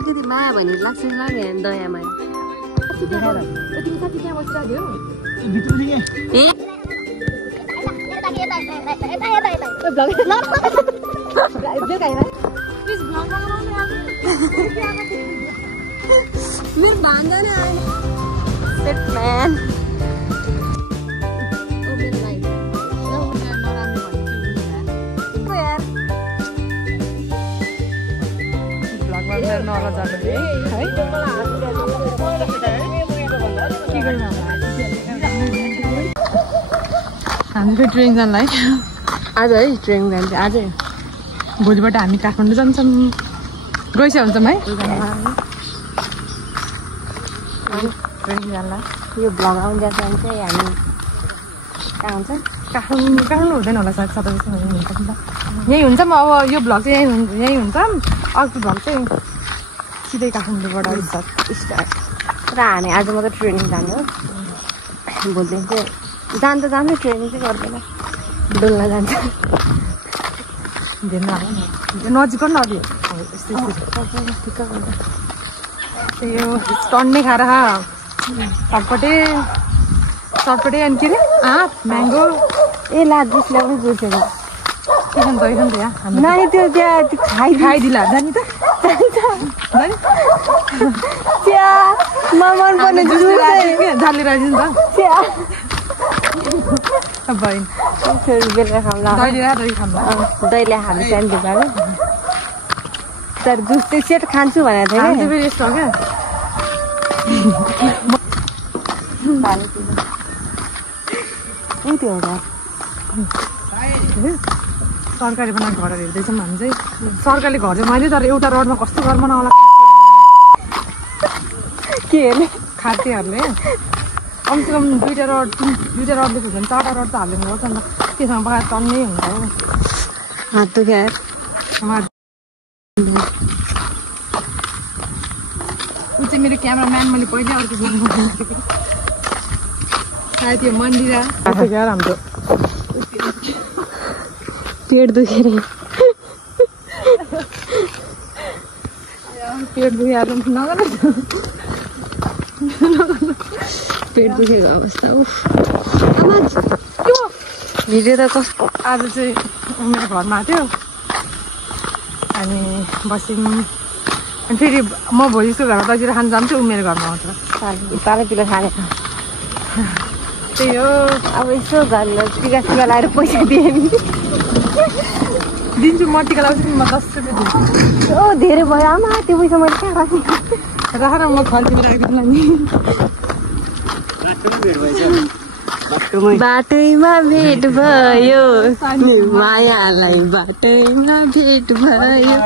अलिकति माया भने लाग्छ नि दया माया मेरो भान्दैन म्यान हामी ट्रेन जानलाई आज है ट्रेन जान्छ आजै भोलिबाट हामी काठमाडौँ जान्छौँ गइसक्यो हुन्छौँ है ट्रेन जानलाई यो भ्लग आउँदा चाहिँ हामी कहाँ हुन्छ काठमाडौँ हुँदैन होला सायद सबैसँग हुन्छ नि त यहीँ हुन्छ अब यो भ्लग चाहिँ यहीँ हुन्छ अर्को भ्लग चाहिँ सिधै काठमाडौँबाट स्टार्ट र हामी आज मात्रै ट्रेनिङ जानु हो भोलि चाहिँ जान्छ ट्रेनिङ चाहिँ गर्दैन डुल्न जान्छ धेरै नजिक न अलि यो टन्ने खाएर चटपटे अनि के अरे आँप म्याङ्गो ए लाजले पनि बुझेन के खान्छ यहाँ नानी त्यो त्यहाँ खाइदिला जाने त त्यहाँ मन पर्ने झालेर आइदिनु त बहिनी बेलुका खाउँला दहीले हामी त्यहाँदेखि भयो तर जुस चाहिँ सेट खान्छु भनेको थिएँ फेरि यस्तो हो क्या त्यो हो सरकारी बनाएको घरहरू हेर्दैछौँ हामी चाहिँ सरकारले घर चाहिँ मैले तर एउटा रोडमा कस्तो घर बनाउला के हेर्ने खातेहरूले कमसेकम दुईवटा रोडले पुग्छ भने 4वटा रोड त हालिदिनु पर्छ नि त त्यसमा बगाएर टन्नै हुन्छ हो हात दुख्यो ऊ चाहिँ मेरो क्यामराम्यान मैले पहिल्यै अर्को सायद यो मन्दिरा हाम्रो पेट दुखेर पेट दुखेर नगर पेट दुखेको अवस्था भिडियो त कस्तो आज चाहिँ मेरो घरमा थियो अनि बस्यौँ अनि फेरि म भोलि उसको घरमा बजेर खान जान्छु ऊ मेरो घरमा आउँछ पालै पिलो खाने त्यही हो अब यसो घरमा टिका लगाएर पैसा दिएँ नि दिन्छु म टिका लगाउँछु म 10 रुपियाँ दिन्छु ओ धेरै भयो आमा त्यो पैसा मैले कहाँ राख्ने राखेर म खर्चमा राखिदिउँला नि बाटैमा भेट भयो मायालाई बाटैमा भेट भयो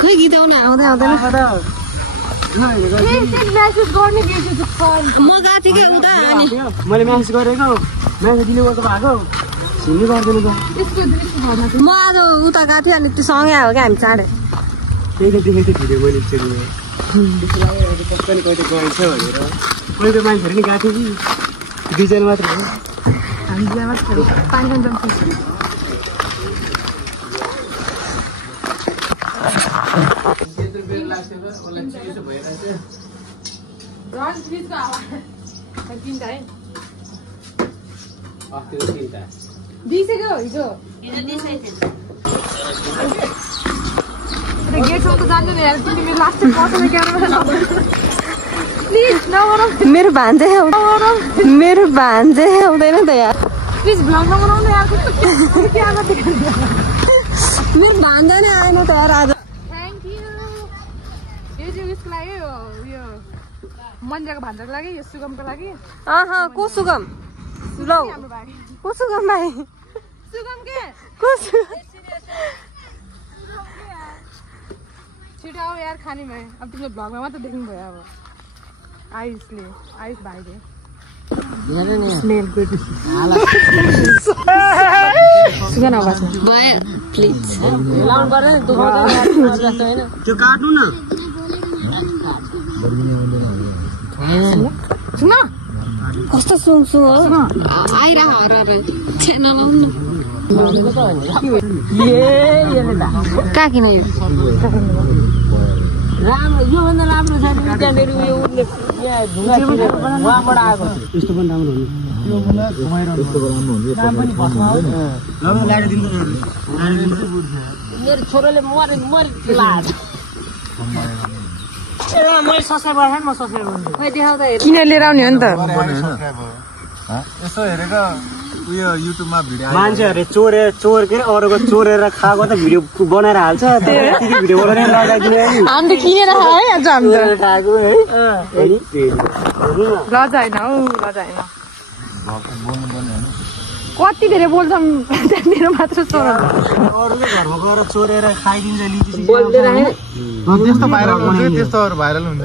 खै गीत आउने आउँदैन म गएको थिएँ क्या उता मैले म्यासेज गरेको म्यासेज दिनुपर्छ भएको हिँड्नु गर्दैन म आज उता गएको थिएँ अनि त्यो सँगै आयो क्या हामी चाँडै त्यही त देखेको थिएँ भिडियो मैले कसैले कहिले गएछ भनेर मैले त मान्छेहरू नि गएको थिएँ कि डिजाइन मात्र हो हामी बिहा मात्र पानी खान जान्छ दिइसक्यो हिजो गेटसम्म त जान्छु नि यार तिमी मेरो लास्ट पछाडि क्यामेरा प्लिज नगरौ मेरो भान्जे आउँदैन त यार प्लिज भ्लग नगराउनु यार कस्तो क्यामेरा देखाउनु मेरो भान्जा नै आएन त यार आज थ्याङ्क यू यो चाहिँ उसको लागि यो मन्जाको भान्जाको लागि यो सुगमको लागि को सुगम ल को सुगम भाइ सुगम के को सुगम छिटो आऊ यार खाने भयो अब तिमीले भ्लगमा मात्र देख्नु भयो अब आयुष भाइले स्मेल गुड सुगन आवाजमा भयो प्लिज लाउनु पर्दैन जस्तो हैन त्यो काट्नु न कस्तो सुङ हो आइरह च्यानल आउनु कहाँ किन यो राम्रो योभन्दा राम्रो छ त्यहाँनिर उयो उठ्ने यहाँ ढुङ्गाबाट आएको यस्तो पनि राम्रो मेरो छोराले मैले सब्सक्राइब गर्छु म सब्सक्राइब गर्छु खै देखाउँदा किन लिएर आउने हो नि त यसो हेरेको उयो युट्युबमा भिडियो मान्छेहरूले चोर के अरूको चोरेर खाएको त भिडियो बनाएर हाल्छ भिडियो बनाएर लगाइदिने हामीले किनेर खायो है आज हामी त खाएको है लजा होइन हौ लजा होइन कति धेरै बोल्छौँ मेरो मात्र छोरा अरूले घरमा गएर चोरेर खाइदिन्छ लिची त्यस्तो भाइरल हुन्छ त्यस्तोहरू भाइरल हुन्छ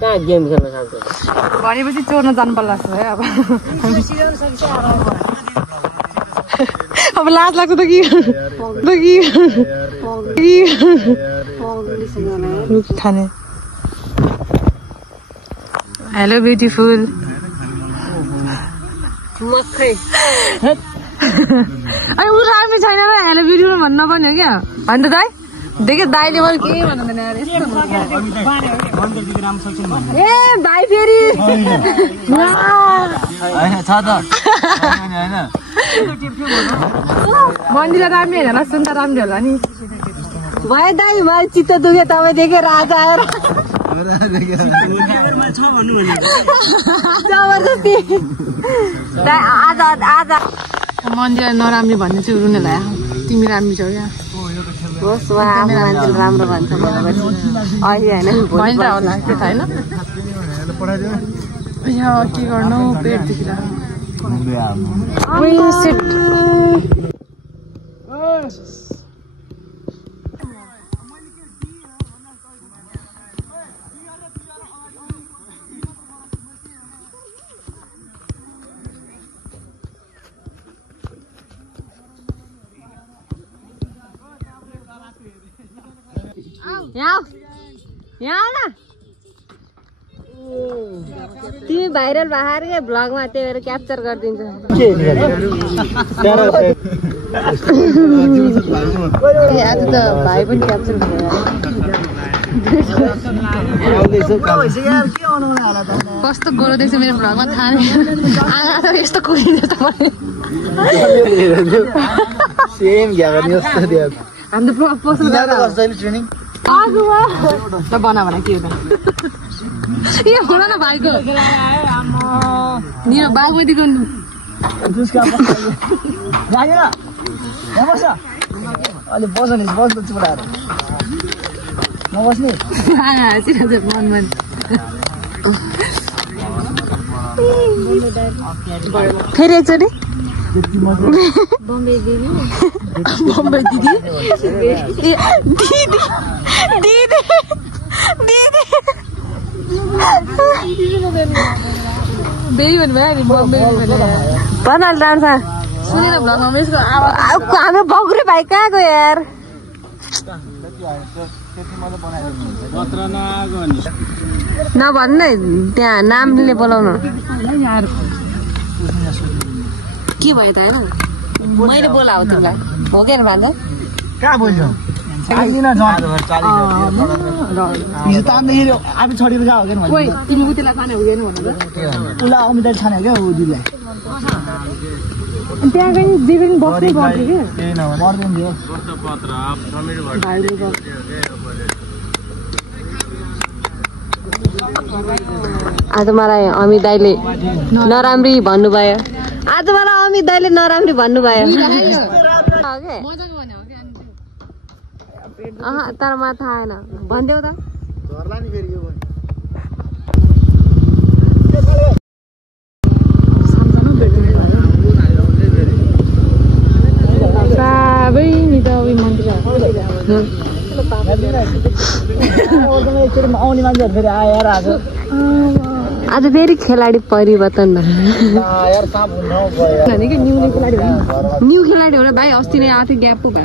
कहाँ गेम खेल्न जान्छ भनेपछि चोर्न जानु पर्ला जस्तो है अब लाज लाग्छ त कि खाने हेलो ब्युटिफुल मखै अनि ऊ राम्रो छैन र हेलो ब्युटिफुल भन्नु नपर्ने हो क्या होइन त दाइ देख्यो दाइले मैले के भन्दैन ए भाइ फेरि मन्दिर राम्रो हेर्न सुन्दा राम्रो होला नि भयो दाइ भयो चित्त दुख्यो तपाईँ देखेँ राजा आएर जबरजस्ती आज मन्दिर नराम्रो भन्ने चाहिँ रुने लाग्यो तिमी राम्रो छौ क्या होस् उहाँ आफ्नो मान्छेले राम्रो भन्छ अहिले होइन भन्छ होला के थाहा होइन के गर्नु पेट दुखिरहेको यहाँ न तिमी भाइरल भएर क्या भ्लगमा त्यही भएर क्याप्चर गरिदिन्छ आज त भाइ पनि क्याप्चर कस्तो गोरो देख्छ मेरो भ्लगमा थाहा नै यस्तो कुरिन्छ तपाईँ हाम्रो पसल त बना के हो त ए हो न भाइको नि बागमतीको अलि बस्ने बस्नु चुडाएर नबस्ने फेरि एकचोटि बम्बे दिदी ए दिदी दिदी दिदी बेबी भन्नुभयो बम्बे भन डान्स सुनेर भ्लगमा यसको आवाज हाम्रो बग्रे भाइ कहाँ गयो यार नभन्नु त्यहाँ नामले बोलाउनु के भयो त होइन मैले बोलाऊ तिमीलाई हो क्या भन्दा कहाँ बोल्छौ आफै छोडेर गएको तिमी उतिलाई खाने हुँदैन भनेर उसलाई अमिताले छाने क्या उदीलाई त्यहाँ गएर जे पनि बस्नै पर्थ्यो क्या आज मलाई अमित दाइले नराम्री भन्नुभयो आज मलाई अमित दाइले नराम्री भन्नुभयो तर मलाई थाहा आएन भनिदेऊ त आउने मान्छेहरू फेरि आएर आज फेरि खेलाडी परिवर्तन न्यू खेलाडी हो र भाइ अस्ति नै आएको थियो ग्यापको भाइ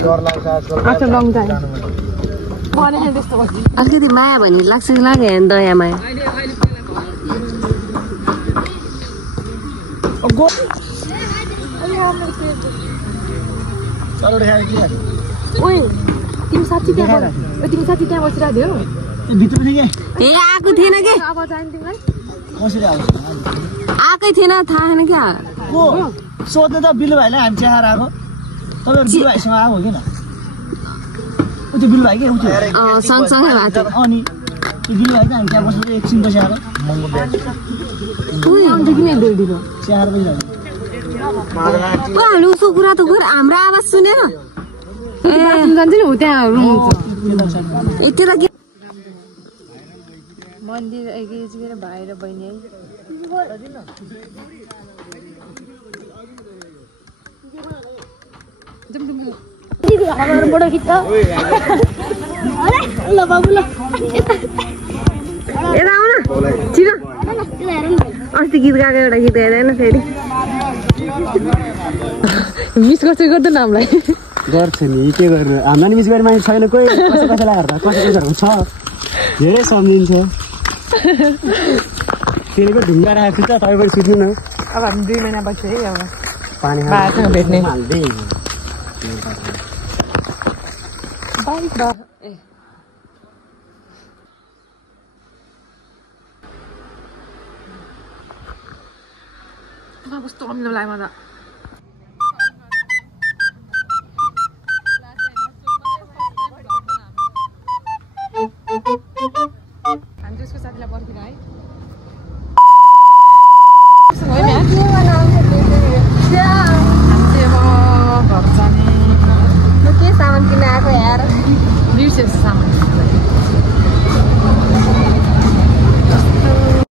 अलिकति माया भने लाग्छ कि लाग्यो दया माया चलो खायो के ओइ तिमी साथी त्यहाँ बसिरहेको थियौ भित्र थियो ए आएको थिएन के अब जाइन तिमीलाई कसरी आउँछ आएकै थिएन थाहा छैन क्या को सोध्नु त बिलु भाइलाई हामी चिया खाएर आएको तपाईहरु बिलु भाइसँग आएको हो किन उ त्यो बिलु भाइ के सँगसँगै भएको थियो अनि त्यो बिलु भाइ त हामी त्यहाँ बसेर एकछिन बसेर अन्त किन ढिलो चिया खाएर बसिरहेको हामीले उसको कुरा त गर हाम्रो आवाज सुनेन बाथरुम जान्छ नि हो त्यहाँ रुम हुन्छ यति त मन्दिर एगेज मेरो भाइ र बहिनी है ल बाबु ल यता आउन छिटो अस्ति गीत गाएको एउटा गीत हेरेन फेरि मिस कसरी गर्दैन हामीलाई गर्छ नि के गर्नु हामीलाई नि मिस गर्ने मान्छे छैन कोही कसैलाई हेर्दा कसैको छ धेरै सम्झिन्छ तिनीको ढुङ्गा राखेको छु त तपाईँ पनि सुत्नु न अब हामी 2 महिना पछि है अब पानी भाइसँग भेट्ने हाल्दै कस्तो अमिलो लाग्यो मलाई